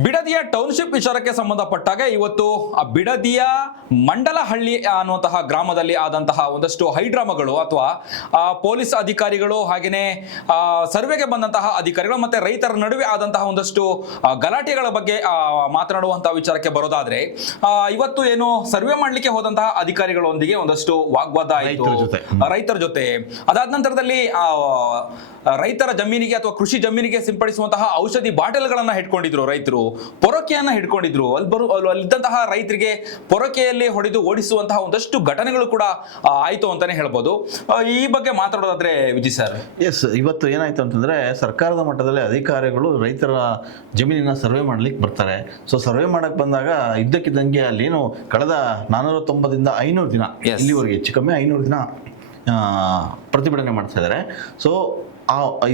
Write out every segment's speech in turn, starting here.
ಬಿಡದಿಯ township ವಿಚಾರಕ್ಕೆ ಸಂಬಂಧಪಟ್ಟಾಗ ಇವತ್ತು ಆ ಬಿಡದಿಯ ಮಂಡಲಹಳ್ಳಿ ಅನ್ನುವಂತಹ ಗ್ರಾಮದಲ್ಲಿ ಆದಂತಹ ಒಂದಷ್ಟು ಹೈಡ್ರಾಮಗಳು ಅಥವಾ ಪೊಲೀಸ್ ಅಧಿಕಾರಿಗಳು ಹಾಗೆಯೇ ಸರ್ವೆಗೆ ಬಂದಂತಹ ಅಧಿಕಾರಿಗಳು ಮತ್ತೆ ರೈತರ ನಡುವೆ ಆದಂತಹ ಒಂದಷ್ಟು ಗಲಾಟೆಗಳ ಬಗ್ಗೆ ಮಾತನಾಡುವಂತಹ ವಿಚಾರಕ್ಕೆ ಬರೋದಾದ್ರೆ ಇವತ್ತು ಏನು ಸರ್ವೆ ಮಾಡ್ಲಿಕ್ಕೆ ಹೋದಂತಹ ಅಧಿಕಾರಿಗಳೊಂದಿಗೆ ಒಂದಷ್ಟು ವಾಗ್ವಾದ ಆಯಿತು ರೈತರ ಜೊತೆ. ಅದಾದ ನಂತರದಲ್ಲಿ ರೈತರ ಜಮೀನಿಗೆ ಅಥವಾ ಕೃಷಿ ಜಮೀನಿಗೆ ಸಿಂಪಡಿಸುವಂತಹ ಔಷಧಿ ಬಾಟಲ್ಗಳನ್ನ ಹಿಡ್ಕೊಂಡಿದ್ರು ರೈತರು, ಪೊರಕೆಯನ್ನ ಹಿಡ್ಕೊಂಡಿದ್ರು. ಅಲ್ಲಿದ್ದಂತಹ ರೈತರಿಗೆ ಪೊರಕೆಯಲ್ಲಿ ಹೊಡೆದು ಓಡಿಸುವಂತಹ ಒಂದಷ್ಟು ಘಟನೆಗಳು ಕೂಡ ಆಯ್ತು ಅಂತಾನೆ ಹೇಳ್ಬೋದು. ಈ ಬಗ್ಗೆ ಮಾತಾಡೋದಾದ್ರೆ ವಿಜಯ್ ಸರ್. ಎಸ್, ಇವತ್ತು ಏನಾಯ್ತು ಅಂತಂದ್ರೆ ಸರ್ಕಾರದ ಮಟ್ಟದಲ್ಲಿ ಅಧಿಕಾರಿಗಳು ರೈತರ ಜಮೀನಿನ ಸರ್ವೆ ಮಾಡ್ಲಿಕ್ಕೆ ಬರ್ತಾರೆ. ಸೊ ಸರ್ವೆ ಮಾಡಕ್ ಬಂದಾಗ ಇದ್ದಕ್ಕಿದ್ದಂಗೆ ಅಲ್ಲೇನು ಕಳೆದ 490ದಿಂದ 500 ದಿನ ಇಲ್ಲಿವರೆಗೆ ಹೆಚ್ಚು ಕಮ್ಮಿ 500 ದಿನ ಪ್ರತಿಭಟನೆ ಮಾಡ್ತಾ ಇದ್ದಾರೆ. ಸೊ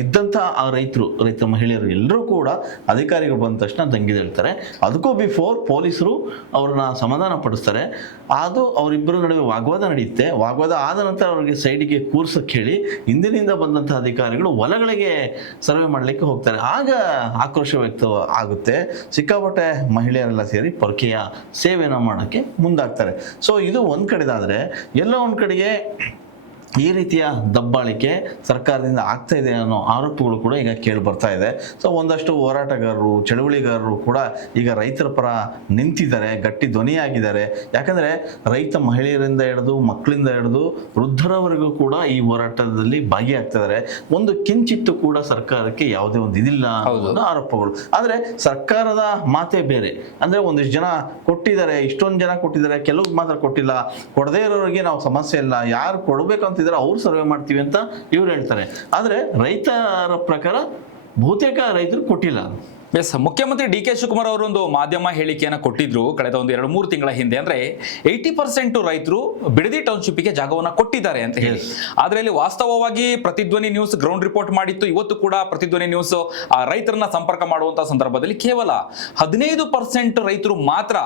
ಇದ್ದಂಥ ಆ ರೈತ ಮಹಿಳೆಯರು ಎಲ್ಲರೂ ಕೂಡ ಅಧಿಕಾರಿಗಳು ಬಂದ ತಕ್ಷಣ ದಂಗೆದೇಳ್ತಾರೆ. ಅದಕ್ಕೂ ಬಿಫೋರ್ ಪೊಲೀಸರು ಅವ್ರನ್ನ ಸಮಾಧಾನ ಪಡಿಸ್ತಾರೆ. ಅದು ಅವರಿಬ್ಬರ ನಡುವೆ ವಾಗ್ವಾದ ನಡೆಯುತ್ತೆ. ವಾಗ್ವಾದ ಆದ ನಂತರ ಅವ್ರಿಗೆ ಸೈಡಿಗೆ ಕೂರ್ಸಕ್ಕೆ ಹೇಳಿ ಹಿಂದಿನಿಂದ ಬಂದಂಥ ಅಧಿಕಾರಿಗಳು ಹೊಲಗಳಿಗೆ ಸರ್ವೆ ಮಾಡಲಿಕ್ಕೆ ಹೋಗ್ತಾರೆ. ಆಗ ಆಕ್ರೋಶ ವ್ಯಕ್ತ ಆಗುತ್ತೆ. ಸಿಕ್ಕಾಪಟ್ಟೆ ಮಹಿಳೆಯರೆಲ್ಲ ಸೇರಿ ಪೊರಕೆಯ ಸೇವೆಯನ್ನು ಮಾಡೋಕ್ಕೆ ಮುಂದಾಗ್ತಾರೆ. ಸೊ ಇದು ಒಂದು ಕಡೆದಾದರೆ, ಎಲ್ಲ ಒಂದು ಕಡೆಗೆ ಈ ರೀತಿಯ ದಬ್ಬಾಳಿಕೆ ಸರ್ಕಾರದಿಂದ ಆಗ್ತಾ ಇದೆ ಅನ್ನೋ ಆರೋಪಗಳು ಕೂಡ ಈಗ ಕೇಳಿ ಬರ್ತಾ ಇದೆ. ಸೊ ಒಂದಷ್ಟು ಹೋರಾಟಗಾರರು, ಚಳವಳಿಗಾರರು ಕೂಡ ಈಗ ರೈತರ ಪರ ನಿಂತಿದ್ದಾರೆ, ಗಟ್ಟಿ ಧ್ವನಿಯಾಗಿದ್ದಾರೆ. ಯಾಕಂದರೆ ರೈತ ಮಹಿಳೆಯರಿಂದ ಹಿಡಿದು ಮಕ್ಕಳಿಂದ ಹಿಡಿದು ವೃದ್ಧರವರೆಗೂ ಕೂಡ ಈ ಹೋರಾಟದಲ್ಲಿ ಭಾಗಿಯಾಗ್ತಿದ್ದಾರೆ. ಒಂದು ಕಿಂಚಿತ್ತು ಕೂಡ ಸರ್ಕಾರಕ್ಕೆ ಯಾವುದೇ ಒಂದು ಇದಿಲ್ಲ ಅನ್ನೋ ಆರೋಪಗಳು. ಆದರೆ ಸರ್ಕಾರದ ಮಾತೇ ಬೇರೆ. ಅಂದರೆ ಒಂದಿಷ್ಟು ಜನ ಕೊಟ್ಟಿದ್ದಾರೆ, ಇಷ್ಟೊಂದು ಜನ ಕೊಟ್ಟಿದ್ದಾರೆ, ಕೆಲವು ಮಾತ್ರ ಕೊಟ್ಟಿಲ್ಲ. ಕೊಡದೇ ಇರೋರಿಗೆ ನಾವು ಸಮಸ್ಯೆ ಇಲ್ಲ, ಯಾರು ಕೊಡಬೇಕಂತ ಅವ್ರು ಸರ್ವೆ ಮಾಡ್ತೀವಿ ಅಂತ ಇವ್ರು ಹೇಳ್ತಾರೆ. ಆದ್ರೆ ರೈತರ ಪ್ರಕಾರ ಬಹುತೇಕ ರೈತರು ಕೊಟ್ಟಿಲ್ಲ. ಎಸ್, ಮುಖ್ಯಮಂತ್ರಿ ಡಿ.ಕೆ. ಶಿವಕುಮಾರ್ ಅವರು ಒಂದು ಮಾಧ್ಯಮ ಹೇಳಿಕೆಯನ್ನು ಕೊಟ್ಟಿದ್ರು ಕಳೆದ ಒಂದು 2-3 ತಿಂಗಳ ಹಿಂದೆ. ಅಂದ್ರೆ 80% ರೈತರು ಬಿಡದಿ ಟೌನ್ಶಿಪ್ಗೆ ಜಾಗವನ್ನು ಕೊಟ್ಟಿದ್ದಾರೆ ಅಂತ ಹೇಳಿ. ಆದ್ರೆ ಇಲ್ಲಿ ವಾಸ್ತವವಾಗಿ ಪ್ರತಿಧ್ವನಿ ನ್ಯೂಸ್ ಗ್ರೌಂಡ್ ರಿಪೋರ್ಟ್ ಮಾಡಿತ್ತು. ಇವತ್ತು ಕೂಡ ಪ್ರತಿಧ್ವನಿ ನ್ಯೂಸ್ ರೈತರನ್ನ ಸಂಪರ್ಕ ಮಾಡುವಂತಹ ಸಂದರ್ಭದಲ್ಲಿ ಕೇವಲ 15% ರೈತರು ಮಾತ್ರ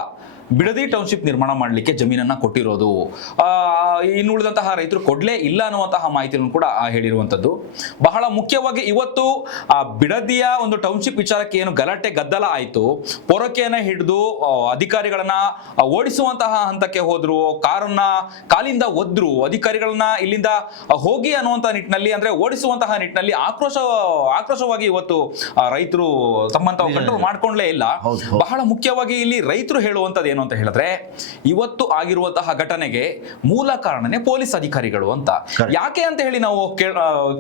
ಬಿಡದಿ ಟೌನ್ಶಿಪ್ ನಿರ್ಮಾಣ ಮಾಡಲಿಕ್ಕೆ ಜಮೀನನ್ನ ಕೊಟ್ಟಿರೋದು. ಇನ್ನುಳಿದಂತಹ ರೈತರು ಕೊಡ್ಲೇ ಇಲ್ಲ ಅನ್ನುವಂತಹ ಮಾಹಿತಿಯನ್ನು ಕೂಡ ಹೇಳಿರುವಂತದ್ದು. ಬಹಳ ಮುಖ್ಯವಾಗಿ ಇವತ್ತು ಬಿಡದಿಯ ಒಂದು ಟೌನ್ಶಿಪ್ ವಿಚಾರಕ್ಕೆ ಏನು ಗಲಾಟೆ ಗದ್ದಲ ಆಯಿತು, ಪೊರಕೆಯನ್ನ ಹಿಡಿದು ಅಧಿಕಾರಿಗಳನ್ನ ಓಡಿಸುವಂತಹ ಹಂತಕ್ಕೆ ಹೋದ್ರು, ಕಾರನ್ನ ಕಾಲಿಂದ ಒದ್ರು, ಅಧಿಕಾರಿಗಳನ್ನ ಇಲ್ಲಿಂದ ಹೋಗಿ ಅನ್ನುವಂತಹ ನಿಟ್ಟಿನಲ್ಲಿ, ಅಂದ್ರೆ ಓಡಿಸುವಂತಹ ನಿಟ್ಟಿನಲ್ಲಿ ಆಕ್ರೋಶವಾಗಿ ಇವತ್ತು ರೈತರು ತಮ್ಮಂತ ಕಂಟ್ರೋಲ್ ಮಾಡ್ಕೊಂಡ್ಲೇ ಇಲ್ಲ. ಬಹಳ ಮುಖ್ಯವಾಗಿ ಇಲ್ಲಿ ರೈತರು ಹೇಳುವಂತದ್ದು ಏನು ಅಂತ ಹೇಳಿದ್ರೆ, ಇವತ್ತು ಆಗಿರುವಂತಹ ಘಟನೆಗೆ ಮೂಲ ಕಾರಣನೇ ಪೊಲೀಸ್ ಅಧಿಕಾರಿಗಳು ಅಂತ. ಯಾಕೆ ಅಂತ ಹೇಳಿ ನಾವು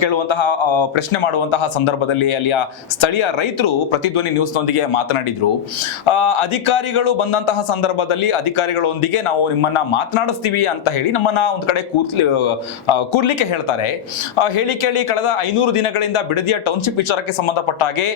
ಕೇಳುವಂತಹ ಪ್ರಶ್ನೆ ಮಾಡುವಂತಹ ಸಂದರ್ಭದಲ್ಲಿ ಅಲ್ಲಿಯ ಸ್ಥಳೀಯ ರೈತರು ಪ್ರತಿಧ್ವನಿ ನ್ಯೂಸ್ನೊಂದಿಗೆ ಮಾತನಾಡಿದ್ರು. ಅಧಿಕಾರಿಗಳು ಬಂದಂತಹ ಸಂದರ್ಭದಲ್ಲಿ ಅಧಿಕಾರಿಗಳೊಂದಿಗೆ ನಾವು ನಿಮ್ಮನ್ನ ಮಾತನಾಡಿಸ್ತೀವಿ ಅಂತ ಹೇಳಿ ನಮ್ಮನ್ನ ಒಂದು ಕಡೆ ಕೂರ್ಲಿಕ್ಕೆ ಹೇಳ್ತಾರೆ. ಹೇಳಿ ಕೇಳಿ ಕಳೆದ 500 ದಿನಗಳಿಂದ ಬಿಡದಿಯ ಟೌನ್ಶಿಪ್ ವಿಚಾರಕ್ಕೆ ಸಂಬಂಧಪಟ್ಟ ಹಾಗೆ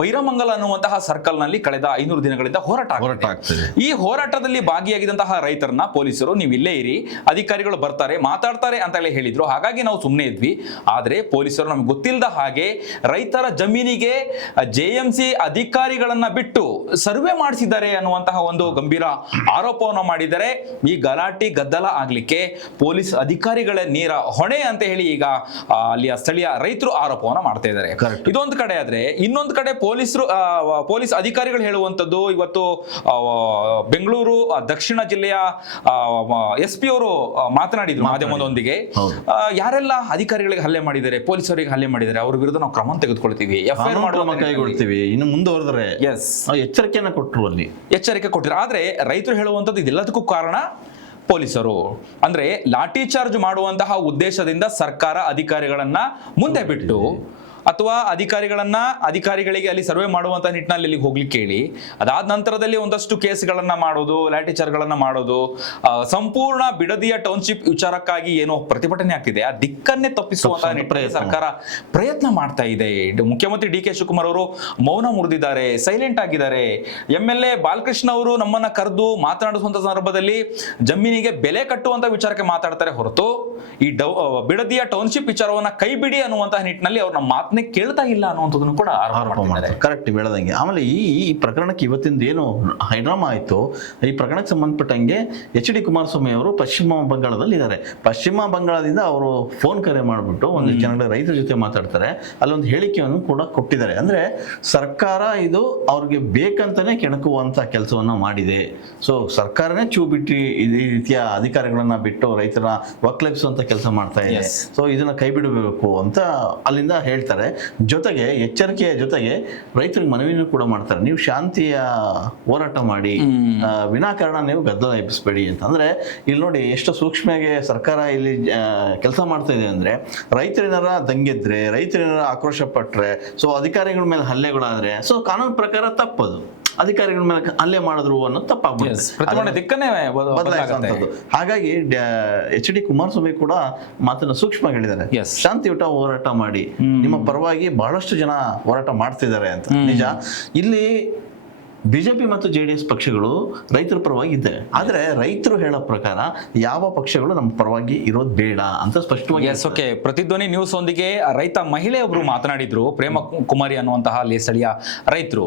ಬೈರಮಂಗಲ ಅನ್ನುವಂತಹ ಸರ್ಕಲ್ ನಲ್ಲಿ ಕಳೆದ 500 ದಿನಗಳಿಂದ ಹೋರಾಟ ಆಗ್ತದೆ. ಈ ಹೋರಾಟದಲ್ಲಿ ಭಾಗಿಯಾಗಿದ್ದಂತಹ ರೈತರನ್ನ ಪೊಲೀಸರು ನೀವು ಇಲ್ಲೇ ಇರಿ, ಅಧಿಕಾರಿಗಳು ಬರ್ತಾರೆ ಮಾತಾಡ್ತಾರೆ ಅಂತ ಹೇಳಿದ್ರು. ಹಾಗಾಗಿ ನಾವು ಸುಮ್ಮನೆ ಇದ್ವಿ. ಆದ್ರೆ ಪೊಲೀಸರು ನಮ್ಗೆ ಗೊತ್ತಿಲ್ಲದ ಹಾಗೆ ರೈತರ ಜಮೀನಿಗೆ JMC ಅಧಿಕಾರಿಗಳನ್ನ ಬಿಟ್ಟು ಸರ್ವೆ ಮಾಡಿಸಿದ್ದಾರೆ ಅನ್ನುವಂತಹ ಒಂದು ಗಂಭೀರ ಆರೋಪವನ್ನು ಮಾಡಿದ್ದಾರೆ. ಈ ಗಲಾಟೆ ಗದ್ದಲ ಆಗ್ಲಿಕ್ಕೆ ಪೊಲೀಸ್ ಅಧಿಕಾರಿಗಳ ನೇರ ಹೊಣೆ ಅಂತ ಹೇಳಿ ಈಗ ಅಲ್ಲಿಯ ಸ್ಥಳೀಯ ರೈತರು ಆರೋಪವನ್ನು ಮಾಡ್ತಾ ಇದ್ದಾರೆ. ಇದೊಂದು ಕಡೆ ಆದ್ರೆ, ಇನ್ನೊಂದು ಕಡೆ ಪೊಲೀಸ್ ಅಧಿಕಾರಿಗಳು ಹೇಳುವಂತದ್ದು, ಇವತ್ತು ಬೆಂಗಳೂರು ದಕ್ಷಿಣ ಜಿಲ್ಲೆಯ SP ಅವರು ಮಾತನಾಡಿದ್ರು ಮಾಧ್ಯಮದೊಂದಿಗೆ. ಯಾರೆಲ್ಲ ಅಧಿಕಾರಿಗಳಿಗೆ ಹಲ್ಲೆ ಮಾಡಿದ್ದಾರೆ, ಪೊಲೀಸರಿಗೆ ಹಲ್ಲೆ ಮಾಡಿದ್ದಾರೆ, ಅವ್ರ ವಿರುದ್ಧ ನಾವು ಕ್ರಮ ತೆಗೆದುಕೊಳ್ತೀವಿ, FIR ಕೈಗೊಳ್ತೀವಿ, ಇನ್ನು ಮುಂದುವರೆದ್ರೆ ಎಚ್ಚರಿಕೆಯನ್ನು ಕೊಟ್ಟರು, ಅಲ್ಲಿ ಎಚ್ಚರಿಕೆ ಕೊಟ್ಟಿದ್ರು. ಆದ್ರೆ ರೈತರು ಹೇಳುವಂತದ್ದು ಇದೆಲ್ಲದಕ್ಕೂ ಕಾರಣ ಪೊಲೀಸರು. ಅಂದ್ರೆ ಲಾಠಿ ಚಾರ್ಜ್ ಮಾಡುವಂತಹ ಉದ್ದೇಶದಿಂದ ಸರ್ಕಾರ ಅಧಿಕಾರಿಗಳನ್ನ ಮುಂದೆ ಬಿಟ್ಟು ಅಥವಾ ಅಧಿಕಾರಿಗಳಿಗೆ ಅಲ್ಲಿ ಸರ್ವೆ ಮಾಡುವಂತ ನಿಟ್ಟಿನಲ್ಲಿ ಅಲ್ಲಿ ಹೋಗ್ಲಿಕ್ಕೆ ಹೇಳಿ, ಅದಾದ ನಂತರದಲ್ಲಿ ಒಂದಷ್ಟು ಕೇಸ್ಗಳನ್ನ ಮಾಡೋದು, ಲಾಠಿ ಚಾರ್ಜ್ಗಳನ್ನ ಮಾಡೋದು, ಸಂಪೂರ್ಣ ಬಿಡದಿಯ ಟೌನ್ಶಿಪ್ ವಿಚಾರಕ್ಕಾಗಿ ಏನೋ ಪ್ರತಿಭಟನೆ ಆಗ್ತಿದೆ, ಆ ದಿಕ್ಕನ್ನೇ ತಪ್ಪಿಸುವಂತ ನಿಟ್ಟಿನಲ್ಲಿ ಸರ್ಕಾರ ಪ್ರಯತ್ನ ಮಾಡ್ತಾ ಇದೆ. ಮುಖ್ಯಮಂತ್ರಿ ಡಿ.ಕೆ. ಶಿವಕುಮಾರ್ ಅವರು ಮೌನ ಮುರಿದಿದ್ದಾರೆ, ಸೈಲೆಂಟ್ ಆಗಿದ್ದಾರೆ. MLA ಬಾಲಕೃಷ್ಣ ಅವರು ನಮ್ಮನ್ನ ಕರೆದು ಮಾತನಾಡುವಂತ ಸಂದರ್ಭದಲ್ಲಿ ಜಮೀನಿಗೆ ಬೆಲೆ ಕಟ್ಟುವಂತ ವಿಚಾರಕ್ಕೆ ಮಾತಾಡ್ತಾರೆ ಹೊರತು ಈ ಬಿಡದಿಯ ಟೌನ್ಶಿಪ್ ವಿಚಾರವನ್ನ ಕೈ ಬಿಡಿ ಅನ್ನುವಂತಹ ನಿಟ್ಟಿನಲ್ಲಿ ಅವ್ರನ್ನ ಮಾತನ್ನೇ ಕೇಳ್ತಾ ಇಲ್ಲ ಅನ್ನುವಂಥದ್ದನ್ನು ಕೂಡ ಆರೋಪ ಮಾಡ್ತಾರೆ. ಕರೆಕ್ಟ್ ಹೇಳದಂಗೆ. ಆಮೇಲೆ ಈ ಪ್ರಕರಣಕ್ಕೆ ಇವತ್ತಿಂದ ಏನು ಹೈಡ್ರಾಮಾ ಆಯ್ತು, ಈ ಪ್ರಕರಣಕ್ಕೆ ಸಂಬಂಧಪಟ್ಟಂಗೆ HD ಕುಮಾರಸ್ವಾಮಿ ಅವರು ಪಶ್ಚಿಮ ಬಂಗಾಳದಲ್ಲಿ ಇದ್ದಾರೆ. ಪಶ್ಚಿಮ ಬಂಗಾಳದಿಂದ ಅವರು ಫೋನ್ ಕರೆ ಮಾಡಿಬಿಟ್ಟು ಒಂದು ಜನಗಳ ರೈತರ ಜೊತೆ ಮಾತಾಡ್ತಾರೆ. ಅಲ್ಲೊಂದು ಹೇಳಿಕೆಯನ್ನು ಕೂಡ ಕೊಟ್ಟಿದ್ದಾರೆ. ಅಂದ್ರೆ ಸರ್ಕಾರ ಇದು ಅವ್ರಿಗೆ ಬೇಕಂತಾನೆ ಕೆಣಕುವಂತ ಕೆಲಸವನ್ನ ಮಾಡಿದೆ. ಸೊ ಸರ್ಕಾರನೇ ಚೂ ಬಿಟ್ಟು ಈ ರೀತಿಯ ಅಧಿಕಾರಿಗಳನ್ನ ಬಿಟ್ಟು ರೈತರನ್ನ ಒಕ್ಕಲೆಬ್ಸುವಂತ ಕೆಲಸ ಮಾಡ್ತಾ ಇದೆ. ಸೊ ಇದನ್ನ ಕೈ ಬಿಡಬೇಕು ಅಂತ ಅಲ್ಲಿಂದ ಹೇಳ್ತಾರೆ. ಜೊತೆಗೆ ಎಚ್ಚರಿಕೆಯ ಜೊತೆಗೆ ರೈತರಿಗೆ ಮನವಿನೂ ಕೂಡ ಮಾಡ್ತಾರೆ, ನೀವು ಶಾಂತಿಯ ಹೋರಾಟ ಮಾಡಿ, ವಿನಾಕಾರಣ ನೀವು ಗದ್ದಲ ಎಬ್ಬಿಸಬೇಡಿ ಅಂತ. ಅಂದ್ರೆ ಇಲ್ಲಿ ನೋಡಿ ಎಷ್ಟು ಸೂಕ್ಷ್ಮವಾಗಿ ಸರ್ಕಾರ ಇಲ್ಲಿ ಕೆಲಸ ಮಾಡ್ತಾ ಇದೆ ಅಂದ್ರೆ, ರೈತರಿನಾರ ದಂಗೆದ್ರೆ, ರೈತರಿನಾರ ಆಕ್ರೋಶ ಪಟ್ರೆ, ಸೊ ಅಧಿಕಾರಿಗಳ ಮೇಲೆ ಹಲ್ಲೆಗಳಾದ್ರೆ, ಸೊ ಕಾನೂನು ಪ್ರಕಾರ ತಪ್ಪದು. ಅಧಿಕಾರಿಗಳ ಮೇಲೆ ಹಲ್ಲೆ ಮಾಡಿದ್ರು ಅನ್ನೋದು ತಪ್ಪಾಗ್ಬಿಡುತ್ತೆ, ಬದಲಾಯಿಸುವಂಥದ್ದು. ಹಾಗಾಗಿ HD ಕುಮಾರಸ್ವಾಮಿ ಕೂಡ ಮಾತನ್ನ ಸೂಕ್ಷ್ಮ ಹೇಳಿದ್ದಾರೆ, ಶಾಂತಿಯುತ ಹೋರಾಟ ಮಾಡಿ, ನಿಮ್ಮ ಪರವಾಗಿ ಬಹಳಷ್ಟು ಜನ ಹೋರಾಟ ಮಾಡ್ತಿದ್ದಾರೆ ಅಂತ. ನಿಜ, ಇಲ್ಲಿ ಬಿಜೆಪಿ ಮತ್ತು JDS ಪಕ್ಷಗಳು ರೈತರ ಪರವಾಗಿ ಇದ್ದಾರೆ. ಆದ್ರೆ ರೈತರು ಹೇಳೋ ಪ್ರಕಾರ ಯಾವ ಪಕ್ಷಗಳು ನಮ್ಮ ಪರವಾಗಿ ಇರೋದು ಬೇಡ ಅಂತ ಸ್ಪಷ್ಟವಾಗಿ. ಓಕೆ, ಪ್ರತಿಧ್ವನಿ ನ್ಯೂಸ್ ಒಂದಿಗೆ ರೈತ ಮಹಿಳೆ ಒಬ್ರು ಮಾತನಾಡಿದ್ರು, ಪ್ರೇಮ ಕುಮಾರಿ ಅನ್ನುವಂತಹ ಅಲ್ಲಿ ಸ್ಥಳೀಯ ರೈತರು.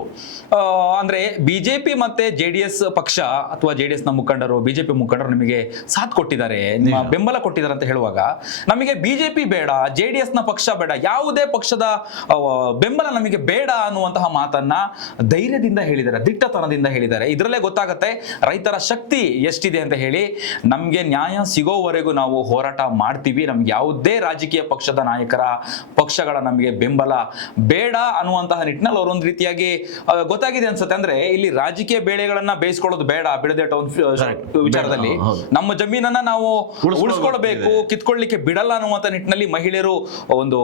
ಅಂದ್ರೆ ಬಿಜೆಪಿ ಮತ್ತೆ JDS ಪಕ್ಷ ಅಥವಾ JDS ನ ಮುಖಂಡರು, ಬಿಜೆಪಿ ಮುಖಂಡರು ನಿಮಗೆ ಸಾಥ್ ಕೊಟ್ಟಿದ್ದಾರೆ, ಬೆಂಬಲ ಕೊಟ್ಟಿದ್ದಾರೆ ಅಂತ ಹೇಳುವಾಗ, ನಮಗೆ ಬಿಜೆಪಿ ಬೇಡ, JDS ನ ಪಕ್ಷ ಬೇಡ, ಯಾವುದೇ ಪಕ್ಷದ ಬೆಂಬಲ ನಮಗೆ ಬೇಡ ಅನ್ನುವಂತಹ ಮಾತನ್ನ ಧೈರ್ಯದಿಂದ ಹೇಳಿದ್ದಾರೆ, ದಿಟ್ಟತನದಿಂದ ಹೇಳಿದ್ದಾರೆ. ಇದರಲ್ಲೇ ಗೊತ್ತಾಗುತ್ತೆ ರೈತರ ಶಕ್ತಿ ಎಷ್ಟಿದೆ ಅಂತ ಹೇಳಿ. ನಮ್ಗೆ ನ್ಯಾಯ ಸಿಗೋವರೆಗೂ ನಾವು ಹೋರಾಟ ಮಾಡ್ತೀವಿ, ನಮ್ಗೆ ಯಾವುದೇ ರಾಜಕೀಯ ಪಕ್ಷದ ನಾಯಕರ ಪಕ್ಷಗಳ ನಮಗೆ ಬೆಂಬಲ ಬೇಡ ಅನ್ನುವಂತಹ ನಿಟ್ಟಿನಲ್ಲಿ ಅವರೊಂದು ರೀತಿಯಾಗಿ ಗೊತ್ತಾಗಿದೆ ಅನ್ಸುತ್ತೆ. ಅಂದ್ರೆ ಇಲ್ಲಿ ರಾಜಕೀಯ ಬೇಳೆಗಳನ್ನ ಬೇಯಿಸ್ಕೊಳ್ಳೋದು ಬೇಡ, ಬಿಡದೆ ಟೌನ್ ವಿಚಾರದಲ್ಲಿ ನಮ್ಮ ಜಮೀನನ್ನ ನಾವು ಉಳಿಸ್ಕೊಳ್ಬೇಕು, ಕಿತ್ಕೊಳ್ಳಿಕ್ಕೆ ಬಿಡಲ್ಲ ಅನ್ನುವಂತ ನಿಟ್ಟಿನಲ್ಲಿ ಮಹಿಳೆಯರು ಒಂದು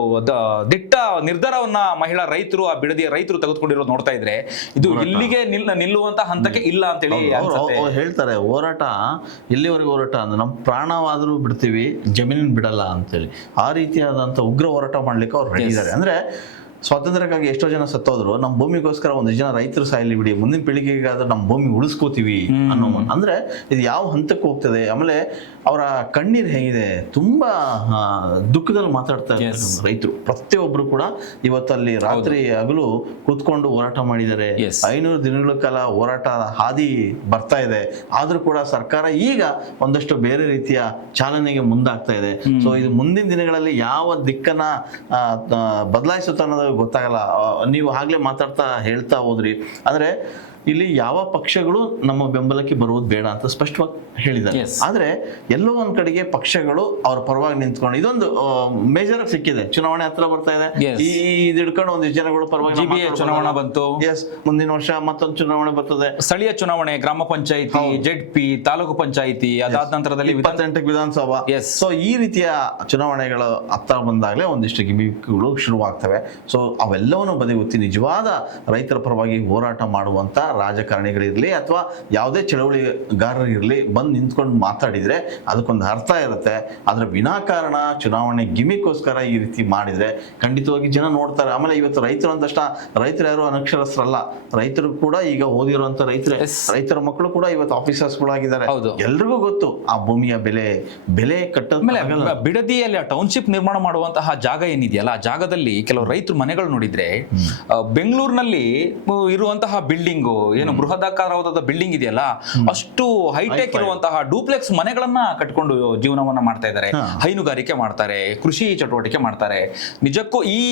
ದಿಟ್ಟ ನಿರ್ಧಾರವನ್ನ ಮಹಿಳಾ ರೈತರು, ಆ ಬಿಡದಿಯ ರೈತರು ತೆಗೆದುಕೊಂಡಿರೋದು ನೋಡ್ತಾ ಇದ್ರೆ, ಇದು ಇಲ್ಲಿಗೆ ನಿಲ್ಲುವಂತ ಹಂತಕ್ಕೆ ಇಲ್ಲ ಅಂತ ಹೇಳಿ ಹೇಳ್ತಾರೆ. ಹೋರಾಟ ಎಲ್ಲಿವರೆಗೂ ಹೋರಾಟ ಅಂದ್ರೆ ನಮ್ಮ ಪ್ರಾಣವಾದ್ರೂ ಬಿಡ್ತೀವಿ, ಜಮೀನಿನ ಬಿಡಲ್ಲ ಅಂತೇಳಿ ಆ ರೀತಿಯಾದಂತ ಉಗ್ರ ಹೋರಾಟ ಮಾಡ್ಲಿಕ್ಕೆ ಅವ್ರು ರೆಡಿ ಇದ್ದಾರೆ. ಅಂದ್ರೆ ಸ್ವಾತಂತ್ರ್ಯಕ್ಕಾಗಿ ಎಷ್ಟೋ ಜನ ಸತ್ತೋದ್ರು, ನಮ್ಮ ಭೂಮಿಗೋಸ್ಕರ ಒಂದಿಷ್ಟು ಜನ ರೈತರು ಸಾಯಲಿ ಬಿಡಿ, ಮುಂದಿನ ಪೀಳಿಗೆಗಾದ್ರೆ ನಮ್ಮ ಭೂಮಿ ಉಳಿಸ್ಕೋತೀವಿ ಅನ್ನೋ. ಅಂದ್ರೆ ಇದು ಯಾವ ಹಂತಕ್ಕೆ ಹೋಗ್ತದೆ. ಆಮೇಲೆ ಅವರ ಕಣ್ಣೀರು ಹೇಗಿದೆ, ತುಂಬಾ ದುಃಖದಲ್ಲಿ ಮಾತಾಡ್ತಾ ಇದ್ದಾರೆ ರೈತರು. ಪ್ರತಿಯೊಬ್ರು ಕೂಡ ಇವತ್ತಲ್ಲಿ ರಾತ್ರಿ ಹಗಲು ಕೂತ್ಕೊಂಡು ಹೋರಾಟ ಮಾಡಿದ್ದಾರೆ. 500 ದಿನಗಳ ಕಾಲ ಹೋರಾಟ ಹಾದಿ ಬರ್ತಾ ಇದೆ. ಆದ್ರೂ ಕೂಡ ಸರ್ಕಾರ ಈಗ ಒಂದಷ್ಟು ಬೇರೆ ರೀತಿಯ ಚಾಲನೆಗೆ ಮುಂದಾಗ್ತಾ ಇದೆ. ಸೊ ಇದು ಮುಂದಿನ ದಿನಗಳಲ್ಲಿ ಯಾವ ದಿಕ್ಕನ್ನ ಬದಲಾಯಿಸುತ್ತ ಅನ್ನೋದು ಗೊತ್ತಾಗಲ್ಲ. ನೀವು ಆಗ್ಲೇ ಮಾತಾಡ್ತಾ ಹೇಳ್ತಾ ಹೋದ್ರಿ. ಅಂದ್ರೆ ಇಲ್ಲಿ ಯಾವ ಪಕ್ಷಗಳು ನಮ್ಮ ಬೆಂಬಲಕ್ಕೆ ಬರುವುದು ಬೇಡ ಅಂತ ಸ್ಪಷ್ಟವಾಗಿ ಹೇಳಿದ್ದಾರೆ. ಆದ್ರೆ ಎಲ್ಲೋ ಒಂದ್ ಕಡೆಗೆ ಪಕ್ಷಗಳು ಅವ್ರ ಪರವಾಗಿ ನಿಂತ್ಕೊಂಡು ಇದೊಂದು ಮೇಜರ್ ಸಿಕ್ಕಿದೆ. ಚುನಾವಣೆ ಹತ್ರ ಬರ್ತಾ ಇದೆ, ಇದು ಹಿಡ್ಕೊಂಡು ಒಂದಿಷ್ಟು ಜನಗಳು ಪರವಾಗಿ ಚುನಾವಣೆ ಬಂತು. ಮುಂದಿನ ವರ್ಷ ಮತ್ತೊಂದು ಚುನಾವಣೆ ಬರ್ತದೆ, ಸ್ಥಳೀಯ ಚುನಾವಣೆ, ಗ್ರಾಮ ಪಂಚಾಯಿತಿ, ZP, ತಾಲೂಕು ಪಂಚಾಯಿತಿ, ಅದಾದ ನಂತರದಲ್ಲಿ 28 ವಿಧಾನಸಭಾ. ಸೊ ಈ ರೀತಿಯ ಚುನಾವಣೆಗಳು ಹತ್ರ ಬಂದಾಗಲೇ ಒಂದಿಷ್ಟು ಗಿಮಿಕ್ಗಳು ಶುರುವಾಗ್ತವೆ. ಸೊ ಅವೆಲ್ಲವನ್ನು ಬದಿಗೊತ್ತಿ ನಿಜವಾದ ರೈತರ ಪರವಾಗಿ ಹೋರಾಟ ಮಾಡುವಂತ ರಾಜಕಾರಣಿಗಳಿರ್ಲಿ ಅಥವಾ ಯಾವುದೇ ಚಳವಳಿಗಾರರಿರ್ಲಿ ಬಂದು ನಿಂತ್ಕೊಂಡು ಮಾತಾಡಿದ್ರೆ ಅದಕ್ಕೊಂದು ಅರ್ಥ ಇರುತ್ತೆ. ಆದ್ರೆ ವಿನಾಕಾರಣ ಚುನಾವಣೆ ಗಿಮಿಕ್ಕೋಸ್ಕರ ಈ ರೀತಿ ಮಾಡಿದ್ರೆ ಖಂಡಿತವಾಗಿ ಜನ ನೋಡ್ತಾರೆ. ಆಮೇಲೆ ಇವತ್ತು ರೈತರು ಅಂದಷ್ಟ ರೈತರು ಯಾರು ಅನಕ್ಷರಸ್ಥರಲ್ಲ, ರೈತರು ಕೂಡ ಈಗ ಓದಿರುವಂತ ರೈತರ ಮಕ್ಕಳು ಕೂಡ ಇವತ್ತು ಆಫೀಸರ್ಸ್ಗಳಾಗಿದ್ದಾರೆ. ಎಲ್ರಿಗೂ ಗೊತ್ತು ಆ ಭೂಮಿಯ ಬೆಲೆ ಕಟ್ಟೋದ್ಮೇಲೆ. ಬಿಡದಿಯಲ್ಲಿ ಟೌನ್ಶಿಪ್ ನಿರ್ಮಾಣ ಮಾಡುವಂತಹ ಜಾಗ ಏನಿದೆಯಲ್ಲ, ಆ ಜಾಗದಲ್ಲಿ ಕೆಲವು ರೈತರು ಮನೆಗಳು ನೋಡಿದ್ರೆ ಬೆಂಗಳೂರಿನಲ್ಲಿ ಇರುವಂತಹ ಬಿಲ್ಡಿಂಗು ಏನು ಬೃಹದಾಕಾರವಾದ ಬಿಲ್ಡಿಂಗ್ ಇದೆಯಲ್ಲ, ಅಷ್ಟು ಹೈಟೆಕ್ ಇರುವಂತಹ ಡೂಪ್ಲೆಕ್ಸ್ ಮನೆಗಳನ್ನ ಕಟ್ಕೊಂಡು ಜೀವನವನ್ನ ಮಾಡ್ತಾ ಇದ್ದಾರೆ. ಹೈನುಗಾರಿಕೆ ಮಾಡ್ತಾರೆ, ಕೃಷಿ ಚಟುವಟಿಕೆ ಮಾಡ್ತಾರೆ. ನಿಜಕ್ಕೂ ಈ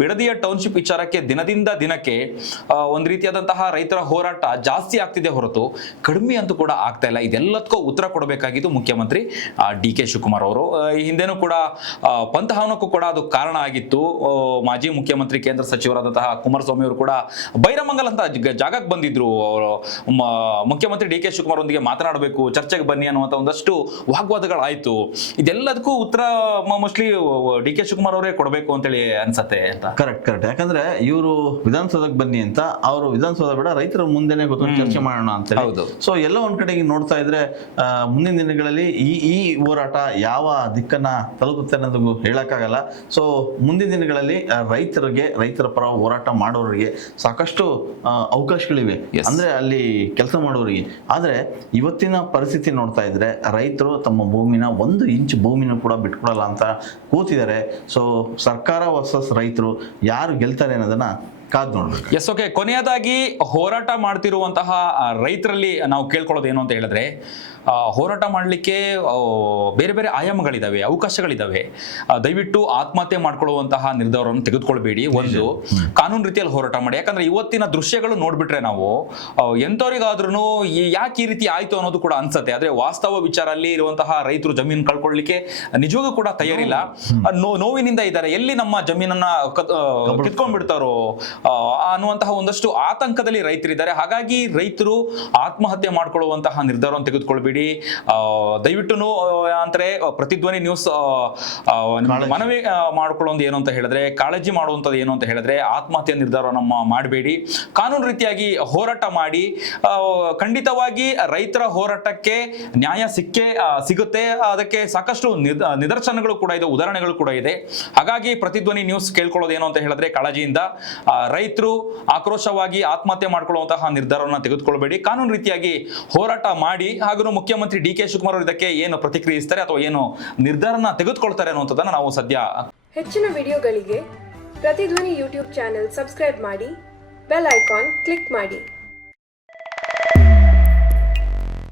ಬಿಡದಿಯ ಟೌನ್ಶಿಪ್ ವಿಚಾರಕ್ಕೆ ದಿನದಿಂದ ದಿನಕ್ಕೆ ಒಂದ್ ರೀತಿಯಾದಂತಹ ರೈತರ ಹೋರಾಟ ಜಾಸ್ತಿ ಆಗ್ತಿದೆ ಹೊರತು ಕಡಿಮೆ ಅಂತೂ ಕೂಡ ಆಗ್ತಾ ಇಲ್ಲ. ಇದೆಲ್ಲದಕ್ಕೂ ಉತ್ತರ ಕೊಡಬೇಕಾಗಿದ್ದು ಮುಖ್ಯಮಂತ್ರಿ DK ಶಿವಕುಮಾರ್ ಅವರು. ಈ ಹಿಂದೆನೂ ಕೂಡ ಪಂಥಹವನಕ್ಕೂ ಕೂಡ ಅದು ಕಾರಣ ಆಗಿತ್ತು. ಮಾಜಿ ಮುಖ್ಯಮಂತ್ರಿ ಕೇಂದ್ರ ಸಚಿವರಾದಂತಹ ಕುಮಾರಸ್ವಾಮಿ ಅವರು ಕೂಡ ಬೈರಮಂಗಲ್ ಅಂತ ಜಾಗಕ್ಕೆ ಬಂದಿದ್ರು. ಅವರು ಮುಖ್ಯಮಂತ್ರಿ DK ಶಿವಕುಮಾರ್ ಒಂದಿಗೆ ಮಾತನಾಡಬೇಕು, ಚರ್ಚೆಗೆ ಬನ್ನಿ ಅನ್ನುವಂತ ಒಂದಷ್ಟು ವಾಗ್ವಾದಗಳಾಯ್ತು. ಇದೆಲ್ಲದಕ್ಕೂ ಉತ್ತರ ಮೋಸ್ಟ್ಲಿ DK ಶಿವಕುಮಾರ್ ಅವರೇ ಕೊಡಬೇಕು ಅಂತೇಳಿ ಅನ್ಸತ್ತೆ ಅಂತ. ಕರೆಕ್ಟ್. ಯಾಕಂದ್ರೆ ಇವರು ವಿಧಾನಸೌಧಕ್ಕೆ ಬನ್ನಿ ಅಂತ, ಅವರು ವಿಧಾನಸೌಧ ಬೇಡ ರೈತರ ಮುಂದೆನೆ ಕೂತ್ಕೊಂಡು ಚರ್ಚೆ ಮಾಡೋಣ ಅಂತ. ಸೊ ಎಲ್ಲ ಒಂದ್ ಕಡೆಗೆ ನೋಡ್ತಾ ಇದ್ರೆ ಮುಂದಿನ ದಿನಗಳಲ್ಲಿ ಈ ಹೋರಾಟ ಯಾವ ದಿಕ್ಕನ್ನ ತಲುಪುತ್ತೆ ಅನ್ನೋದು ಹೇಳಕ್ಕಾಗಲ್ಲ. ಸೊ ಮುಂದಿನ ದಿನಗಳಲ್ಲಿ ರೈತರ ಪರ ಹೋರಾಟ ಮಾಡೋರಿಗೆ ಸಾಕಷ್ಟು ಅವಕಾಶಗಳಿವೆ. ರೈತರಿಗೆ, ಅಂದ್ರೆ ಅಲ್ಲಿ ಕೆಲಸ ಮಾಡೋರಿಗೆ. ಆದ್ರೆ ಇವತ್ತಿನ ಪರಿಸ್ಥಿತಿ ನೋಡ್ತಾ ಇದ್ರೆ ರೈತರು ತಮ್ಮ ಭೂಮಿನ 1 ಇಂಚ್ ಭೂಮಿನೂ ಕೂಡ ಬಿಟ್ಕೊಡಲ್ಲ ಅಂತ ಕೂತಿದ್ದಾರೆ. ಸೊ ಸರ್ಕಾರ ವರ್ಸಸ್ ರೈತರು ಯಾರು ಗೆಲ್ತಾರೆ ಅನ್ನೋದನ್ನ ಕಾದ್ ನೋಡ್ಬೇಕು. Yes, okay. ಕೊನೆಯದಾಗಿ ಹೋರಾಟ ಮಾಡ್ತಿರುವಂತಹ ರೈತರಲ್ಲಿ ನಾವು ಕೇಳ್ಕೊಳ್ಳೋದು ಏನು ಅಂತ ಹೇಳಿದ್ರೆ, ಹೋರಾಟ ಮಾಡಲಿಕ್ಕೆ ಬೇರೆ ಬೇರೆ ಆಯಾಮಗಳಿದಾವೆ, ಅವಕಾಶಗಳಿದಾವೆ. ದಯವಿಟ್ಟು ಆತ್ಮಹತ್ಯೆ ಮಾಡ್ಕೊಳ್ಳುವಂತಹ ನಿರ್ಧಾರವನ್ನು ತೆಗೆದುಕೊಳ್ಬೇಡಿ. ಒಂದು, ಕಾನೂನು ರೀತಿಯಲ್ಲಿ ಹೋರಾಟ ಮಾಡಿ. ಯಾಕಂದ್ರೆ ಇವತ್ತಿನ ದೃಶ್ಯಗಳು ನೋಡ್ಬಿಟ್ರೆ ನಾವು ಎಂಥವ್ರಿಗಾದ್ರೂ ಯಾಕೆ ಈ ರೀತಿ ಆಯ್ತು ಅನ್ನೋದು ಕೂಡ ಅನ್ಸತ್ತೆ. ಆದ್ರೆ ವಾಸ್ತವ ವಿಚಾರ ಅಲ್ಲಿ ಇರುವಂತಹ ರೈತರು ಜಮೀನು ಕಳ್ಕೊಳ್ಳಿಕ್ಕೆ ನಿಜವಾಗೂ ಕೂಡ ತಯಾರಿಲ್ಲ, ನೋವಿನಿಂದ ಇದ್ದಾರೆ. ಎಲ್ಲಿ ನಮ್ಮ ಜಮೀನನ್ನ ಕಿತ್ಕೊಂಡ್ಬಿಡ್ತಾರೋ ಅನ್ನುವಂತಹ ಒಂದಷ್ಟು ಆತಂಕದಲ್ಲಿ ರೈತರಿದ್ದಾರೆ. ಹಾಗಾಗಿ ರೈತರು ಆತ್ಮಹತ್ಯೆ ಮಾಡ್ಕೊಳ್ಳುವಂತಹ ನಿರ್ಧಾರವನ್ನು ತೆಗೆದುಕೊಳ್ಬೇಡಿ. ದಯವಿಟ್ಟು ಅಂದ್ರೆ ಪ್ರತಿಧ್ವನಿ ನ್ಯೂಸ್ ಮನವಿ ಮಾಡ್ಕೊಳ್ಳೋದು ಏನು ಅಂತ ಹೇಳಿದ್ರೆ, ಕಾಳಜಿ ಮಾಡುವಂಥದ್ದು ಏನು ಅಂತ ಹೇಳಿದ್ರೆ, ಆತ್ಮಹತ್ಯೆ ನಿರ್ಧಾರವನ್ನು ಮಾಡಬೇಡಿ. ಕಾನೂನು ರೀತಿಯಾಗಿ ಹೋರಾಟ ಮಾಡಿ. ಖಂಡಿತವಾಗಿ ರೈತರ ಹೋರಾಟಕ್ಕೆ ನ್ಯಾಯ ಸಿಗುತ್ತೆ. ಅದಕ್ಕೆ ಸಾಕಷ್ಟು ನಿದರ್ಶನಗಳು ಕೂಡ ಇದೆ, ಉದಾಹರಣೆಗಳು ಕೂಡ ಇದೆ. ಹಾಗಾಗಿ ಪ್ರತಿಧ್ವನಿ ನ್ಯೂಸ್ ಕೇಳ್ಕೊಳ್ಳೋದು ಏನು ಅಂತ ಹೇಳಿದ್ರೆ, ಕಾಳಜಿಯಿಂದ ರೈತರು ಆಕ್ರೋಶವಾಗಿ ಆತ್ಮಹತ್ಯೆ ಮಾಡ್ಕೊಳ್ಳುವಂತಹ ನಿರ್ಧಾರವನ್ನು ತೆಗೆದುಕೊಳ್ಬೇಡಿ. ಕಾನೂನು ರೀತಿಯಾಗಿ ಹೋರಾಟ ಮಾಡಿ. ಹಾಗೂ ಮುಖ್ಯಮಂತ್ರಿ ಡಿ ಕೆ ಶಿವಕುಮಾರ್ ಅವರು ಇದಕ್ಕೆ ಏನು ಪ್ರತಿಕ್ರಿಯಿಸ್ತಾರೆ ಅಥವಾ ಏನು ನಿರ್ಧಾರನ ತೆಗೆದುಕೊಳ್ತಾರೆ ಅನ್ನುವಂಥದ್ದನ್ನು ನಾವು ಸದ್ಯ. ಹೆಚ್ಚಿನ ವಿಡಿಯೋಗಳಿಗೆ ಪ್ರತಿಧ್ವನಿ ಯೂಟ್ಯೂಬ್ ಚಾನೆಲ್ ಸಬ್ಸ್ಕ್ರೈಬ್ ಮಾಡಿ, ಬೆಲ್ ಐಕಾನ್ ಕ್ಲಿಕ್ ಮಾಡಿ.